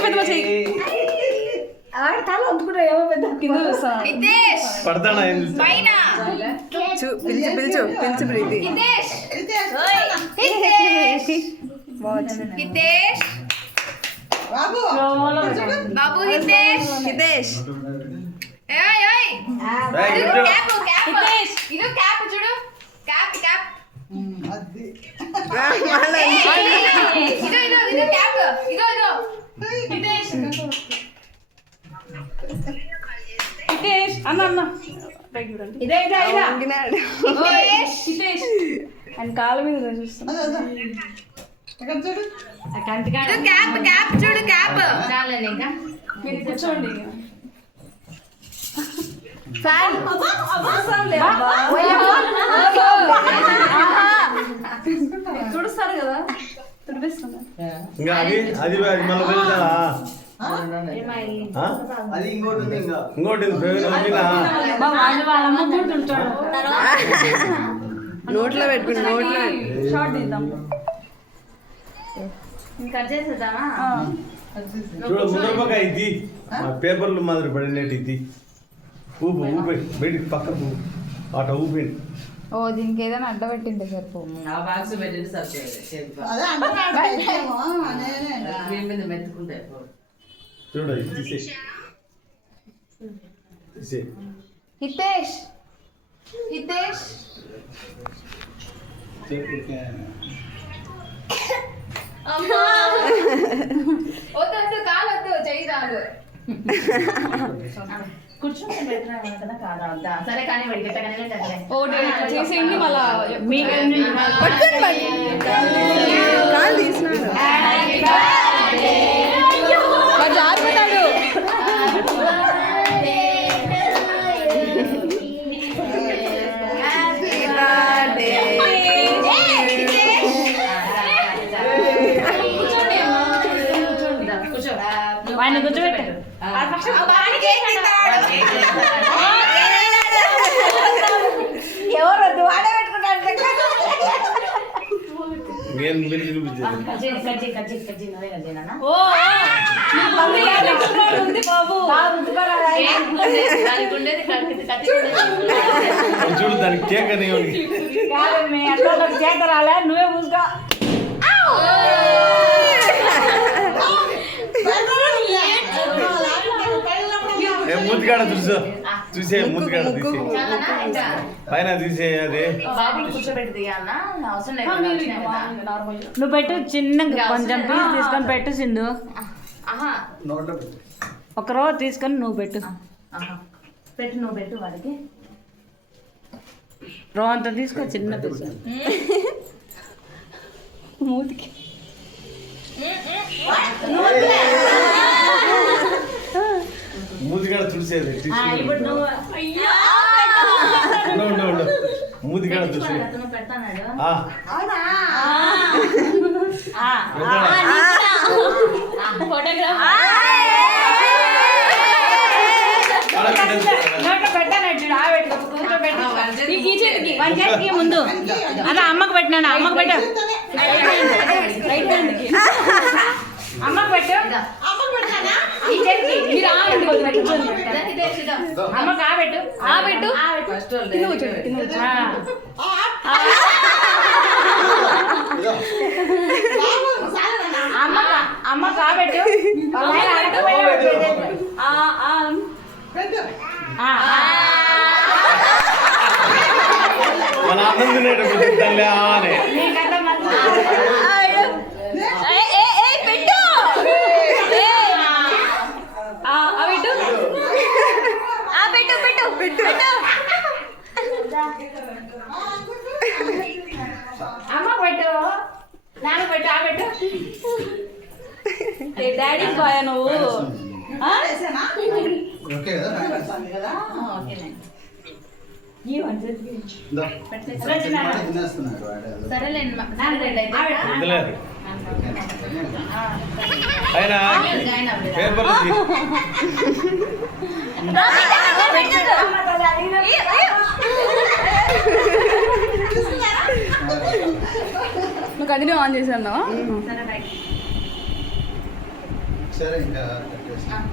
పెద్ద చెయ్యి తల అందుకుంటా ఏమో పెద్ద కింద పడతాడా పిలిచు పిలిచు పిలిచు ప్రీతి బాబు హితేష్ హితేష్ ఇది క్యాప్ చూడు క్యాప్ క్యాప్ ఇదో క్యాప్ ఇదో హితేష్ హితేష్ అన్న అన్న ఇదే హితేష్ ఆయన కాళ్ళ మీద చూస్తాను క్యాప్ క్యాప్ చూడు క్యాప్ ఇంకా మీరు కూర్చోండి ఫ్యాన్ తుడుస్తారు కదా తుడిపిస్తున్నా ఇంకా అది అది మళ్ళీ వెళ్తారా అది ఇంకోటి ఉంది ఇంకా ఇంకోటి వాళ్ళమ్మ కూడా తుడుచాడు నోట్లో పెట్టుకుని నోట్లో షార్ట్ తీద్దాం కట్ చేసేద్దామా చూడ ముందరపక్క ఇది పేపర్లు మాదిరి పడినట్టు ఇది ఊపు ఊపి బయటికి పక్కకు అట ఊపి ఓ దీనికి ఏదైనా అడ్డ పెట్టింటే సరిపో చూడ తీసే తీసే హితేష్ హితేష్ వద్దు కాలొద్దు చెయ్యి చాలు కూర్చొని పెట్టినా కదా కాదా సరే కానీ వాడికి ఎట్టగానే ఓకే చేసేయండి మళ్ళా కాలు తీసినాడు జారిపోతాడు ఆయన కూర్చోబెట్టారు ఎవరు వాడే పెట్టుకుంటారు నేను మీరు చూపించేది ఉంది బాబు చూడు దానికి కేక్ అని చేత రాలే నువ్వే పూసుకో మూతికాడ చూసా చూసే మూతికాడ తీసే పైన తీసే అది నువ్వు పెట్టు చిన్నగా కొంచెం పీస్ తీసుకొని పెట్టు సింధు ఒక రోజు తీసుకొని నువ్వు పెట్టు పెట్టు నువ్వు పెట్టు వాడికి రో అంత తీసుకో చిన్న పీస్ మూతికి మూతికాడ చూసేది ఇప్పుడు నువ్వు మూతికాడ చూసే పెడతాడు పెట్టాను ముందు అలా అమ్మకు పెట్టినాను అమ్మకు పెట్టు అమ్మకు పెట్టు అమ్మకు పెట్టు అమ్మ కాబెట్టు మన అన్నం తినేటప్పుడు తల్లి ఆనే అమ్మ పెట్టు నాన్న పెట్టు ఆ పెట్టు డాడీ బాయ్ నువ్వు సరేలేండి అయినా పేపర్ నువ్వు కంటిన్యూ ఆన్ చేశాను సరే ఇంకా కట్ చేస్తాను.